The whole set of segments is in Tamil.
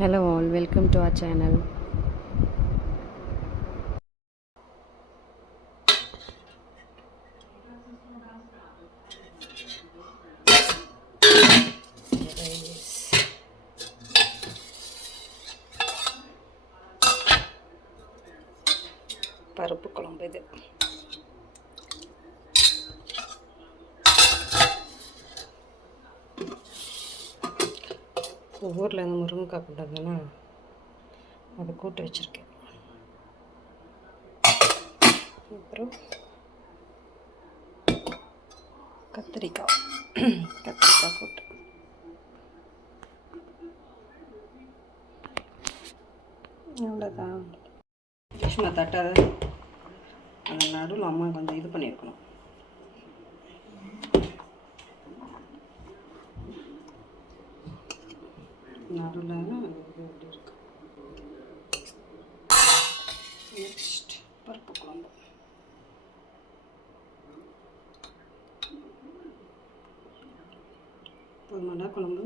Hello all, welcome to our channel. பருப்பு குழம்பு இது. ஊரில் இந்த முருங்கைக்காய் போட்டதுன்னா அதை கூட்டு வச்சுருக்கேன். அப்புறம் கத்திரிக்காய் கூட்டு. அவ்வளோதான். சும்மா தட்டாத அந்த நடுவில் அம்மா கொஞ்சம் இது பண்ணியிருக்கணும். நடுவில் எப்படி இருக்கு. நெக்ஸ்ட் பருப்பு குழம்பு. போதுமாடா குழம்பு?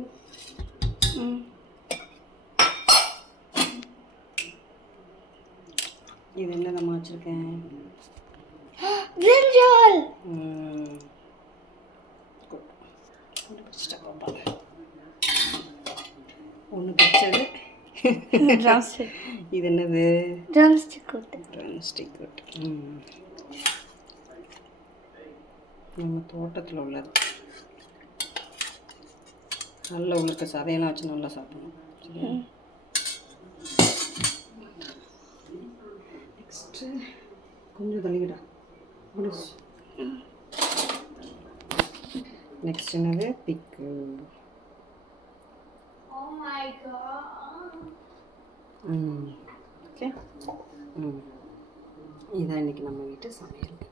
இது என்னதம்மா வச்சுருக்கேன்? ஒன்று பிடிச்சது. இது என்னது? ட்ரம்ஸ்டிக் கூட்டு. நம்ம தோட்டத்தில் உள்ளது. நல்லா உள்ள சதையெல்லாம் வச்சு நல்லா சாப்பிடணும். நெக்ஸ்ட்டு கொஞ்சம் தள்ளிக்கிட்டா. நெக்ஸ்ட் என்னது? பிக்கு. ஓகே. இதான் இன்றைக்கி நம்ம வீட்டு சமையல்.